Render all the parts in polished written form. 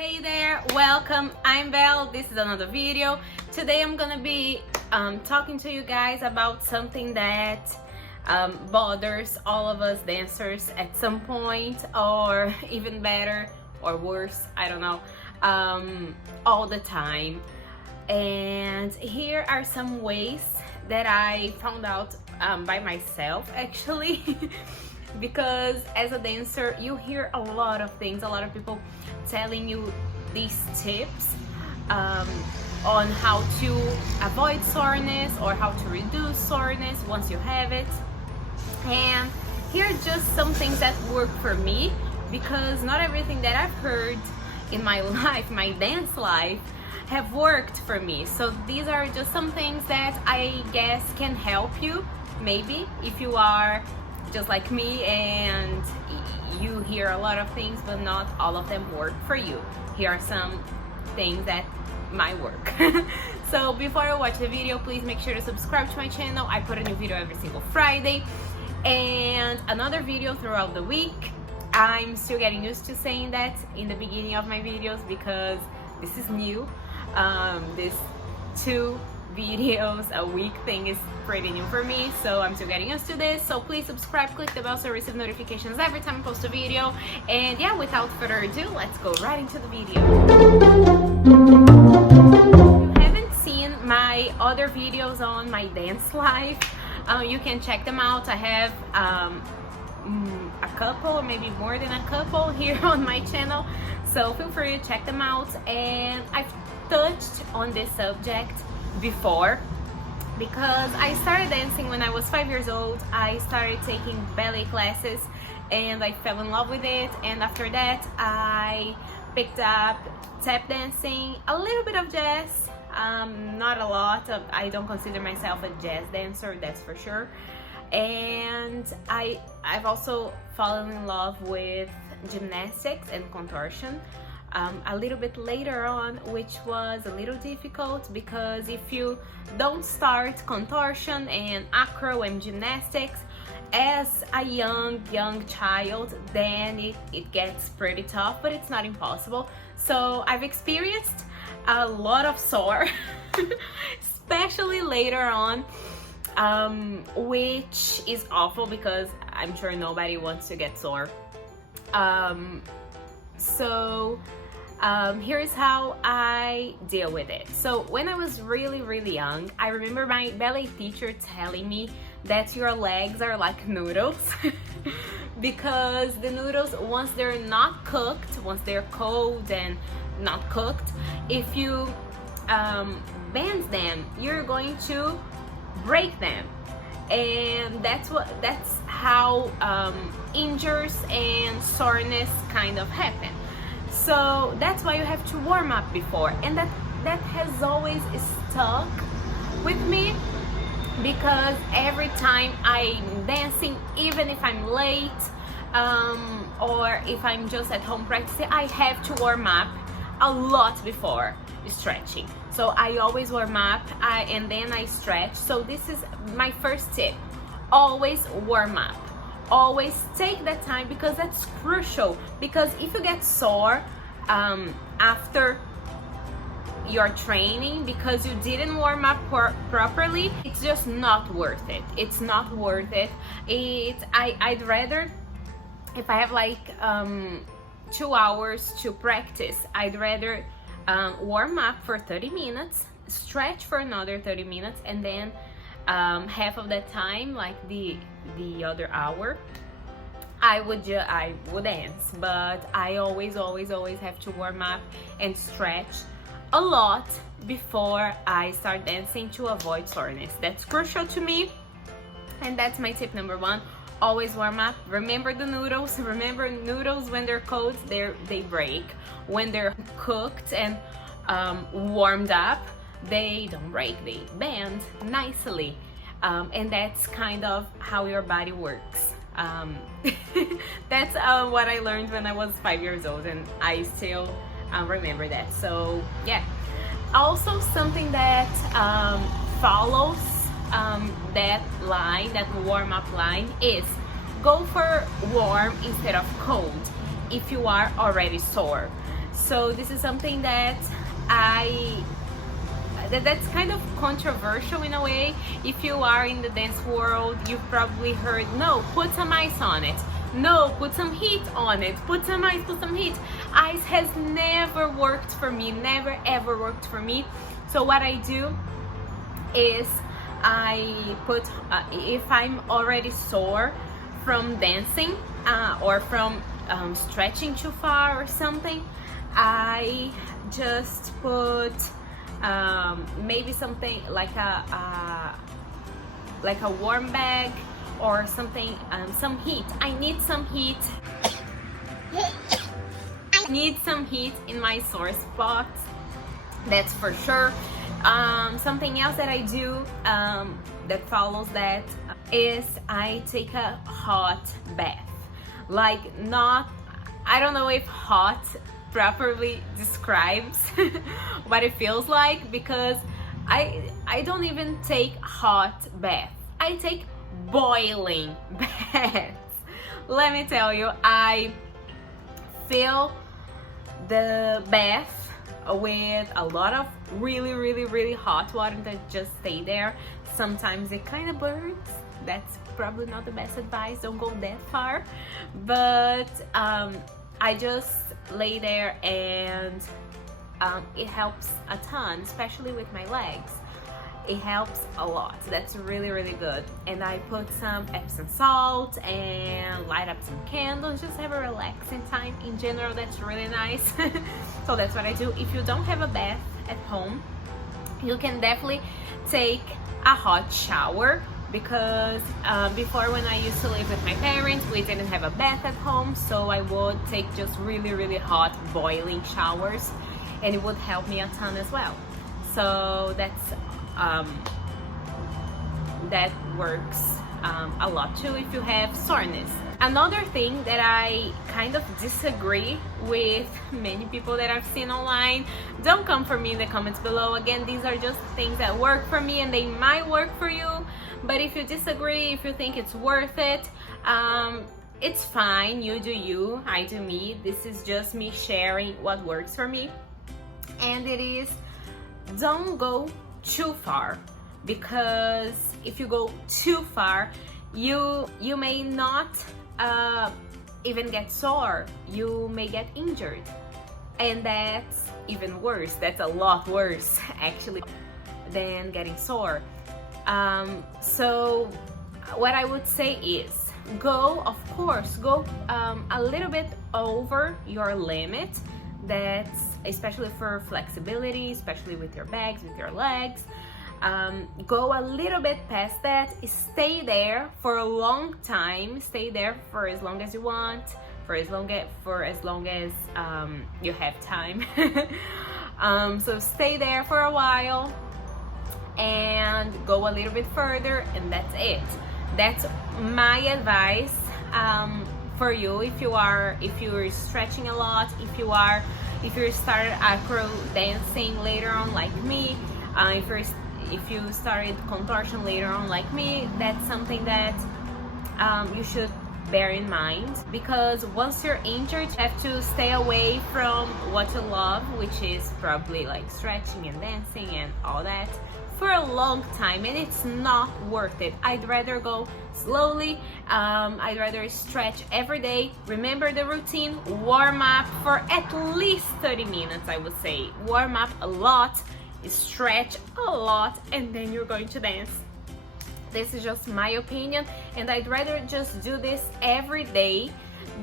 Hey there, welcome. I'm Belle. This is another video. Today I'm gonna be talking to you guys about something that bothers all of us dancers at some point, or even better or worse, I don't know, all the time. And here are some ways that I found out by myself actually. Because as a dancer you hear a lot of things, a lot of people telling you these tips on how to avoid soreness or how to reduce soreness once you have it. And here are just some things that work for me, because not everything that I've heard in my life, my dance life, have worked for me. So these are just some things that I guess can help you, maybe if you are just like me and you hear a lot of things but not all of them work for you. Here are some things that might work. So before you watch the video, please make sure to subscribe to my channel. I put a new video every single Friday and another video throughout the week. I'm still getting used to saying that in the beginning of my videos because this is new. This 2 videos a week thing is pretty new for me, so I'm still getting used to this. So please subscribe, click the bell so you receive notifications every time I post a video. And yeah, without further ado, let's go right into the video. If you haven't seen my other videos on my dance life, you can check them out. I have a couple, or maybe more than a couple, here on my channel, so feel free to check them out. And I've touched on this subject before because I started dancing when I was 5 years old. I started taking ballet classes and I fell in love with it, and after that I picked up tap dancing, a little bit of jazz, not a lot of, I don't consider myself a jazz dancer, that's for sure. And I've also fallen in love with gymnastics and contortion a little bit later on, which was a little difficult because if you don't start contortion and acro and gymnastics as a young child, then it gets pretty tough, but it's not impossible. So I've experienced a lot of sore especially later on, which is awful because I'm sure nobody wants to get sore. Here's how I deal with it. So when I was really young, I remember my ballet teacher telling me that your legs are like noodles because the noodles, once they're not cooked, once they're cold and not cooked, if you bend them, you're going to break them. And that's how injuries and soreness kind of happen. So that's why you have to warm up before, and that has always stuck with me, because every time I'm dancing, even if I'm late or if I'm just at home practicing, I have to warm up a lot before stretching. So I always warm up and then I stretch. So this is my first tip: always warm up. Always take that time, because that's crucial. Because if you get sore after your training because you didn't warm up properly, it's just not worth it. It's not worth it. I'd rather, if I have like 2 hours to practice, I'd rather warm up for 30 minutes, stretch for another 30 minutes, and then half of that time, like the other hour, I would dance. But I always have to warm up and stretch a lot before I start dancing to avoid soreness. That's crucial to me, and that's my tip number 1. Always warm up. Remember the noodles. Remember, noodles, when they're cold, they break. When they're cooked and warmed up, they don't break, they bend nicely. And that's kind of how your body works. That's what I learned when I was 5 years old, and I still remember that. So yeah, also something that follows that line, that warm-up line, is go for warm instead of cold if you are already sore. So this is something that that's kind of controversial in a way. If you are in the dance world, you've probably heard, no, put some ice on it. No, put some heat on it. Put some ice, put some heat. Ice has never worked for me, never ever worked for me. So what I do is I put, if I'm already sore from dancing or from stretching too far or something, I just put maybe something like a warm bag or something, some heat. I need some heat. I need some heat in my sore spots, that's for sure. Something else that I do that follows that is I take a hot bath. Like, not, I don't know if hot properly describes what it feels like, because I don't even take hot bath. I take boiling baths. Let me tell you, I fill the bath with a lot of really hot water that just stay there. Sometimes it kind of burns. That's probably not the best advice, don't go that far, but I just lay there, and it helps a ton, especially with my legs. It helps a lot. That's really good. And I put some Epsom salt and light up some candles, just have a relaxing time. In general, that's really nice. So that's what I do. If you don't have a bath at home, you can definitely take a hot shower, because before, when I used to live with my parents, we didn't have a bath at home, so I would take just really hot boiling showers, and it would help me a ton as well. So that's that works a lot too if you have soreness. Another thing that I kind of disagree with many people that I've seen online, don't come for me in the comments below. Again, these are just things that work for me, and they might work for you, but if you disagree, if you think it's worth it, it's fine. You do you, I do me. This is just me sharing what works for me. And it is, don't go too far, because if you go too far, you may not even get sore, you may get injured, and that's even worse. That's a lot worse actually than getting sore. So what I would say is, go, of course, go a little bit over your limit. That's especially for flexibility, especially with your bags, with your legs. Go a little bit past that. Stay there for a long time. Stay there for as long as you want, for as long as you have time. So stay there for a while and go a little bit further, and that's it. That's my advice for you. If you're stretching a lot, if you started acro dancing later on like me, if you started contortion later on like me, that's something that you should bear in mind, because once you're injured, you have to stay away from what you love, which is probably like stretching and dancing and all that, for a long time, and it's not worth it. I'd rather go slowly. I'd rather stretch every day. Remember the routine, warm up for at least 30 minutes, I would say. Warm up a lot, stretch a lot, and then you're going to dance. This is just my opinion, and I'd rather just do this every day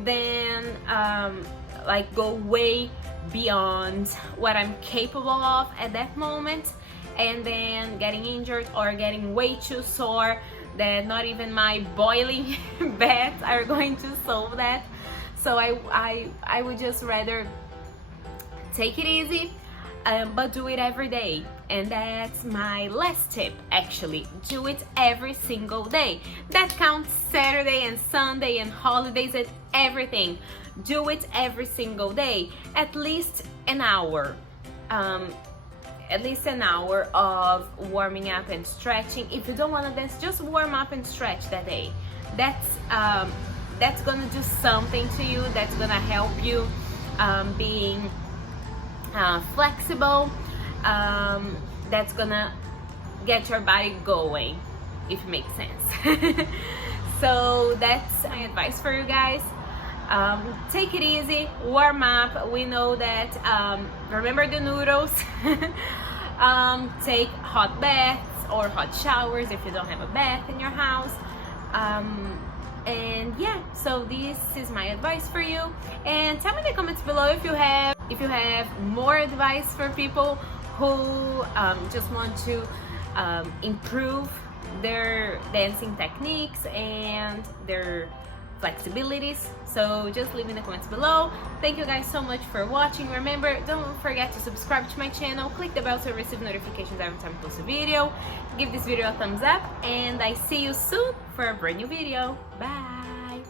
than like go way beyond what I'm capable of at that moment, and then getting injured or getting way too sore that not even my boiling baths are going to solve that. So I would just rather take it easy, but do it every day. And that's my last tip, actually. Do it every single day. That counts Saturday and Sunday and holidays and everything. Do it every single day. At least an hour. At least an hour of warming up and stretching. If you don't want to dance, just warm up and stretch that day. That's gonna do something to you. That's gonna help you being flexible, that's gonna get your body going, if it makes sense. So that's my advice for you guys. Take it easy, warm up. We know that, remember the noodles. Take hot baths or hot showers if you don't have a bath in your house. And yeah, so this is my advice for you. And tell me in the comments below if you have more advice for people who just want to improve their dancing techniques and their flexibilities. So just leave in the comments below. Thank you guys so much for watching. Remember, don't forget to subscribe to my channel, click the bell to receive notifications every time I post a video, give this video a thumbs up, and I see you soon for a brand new video. Bye.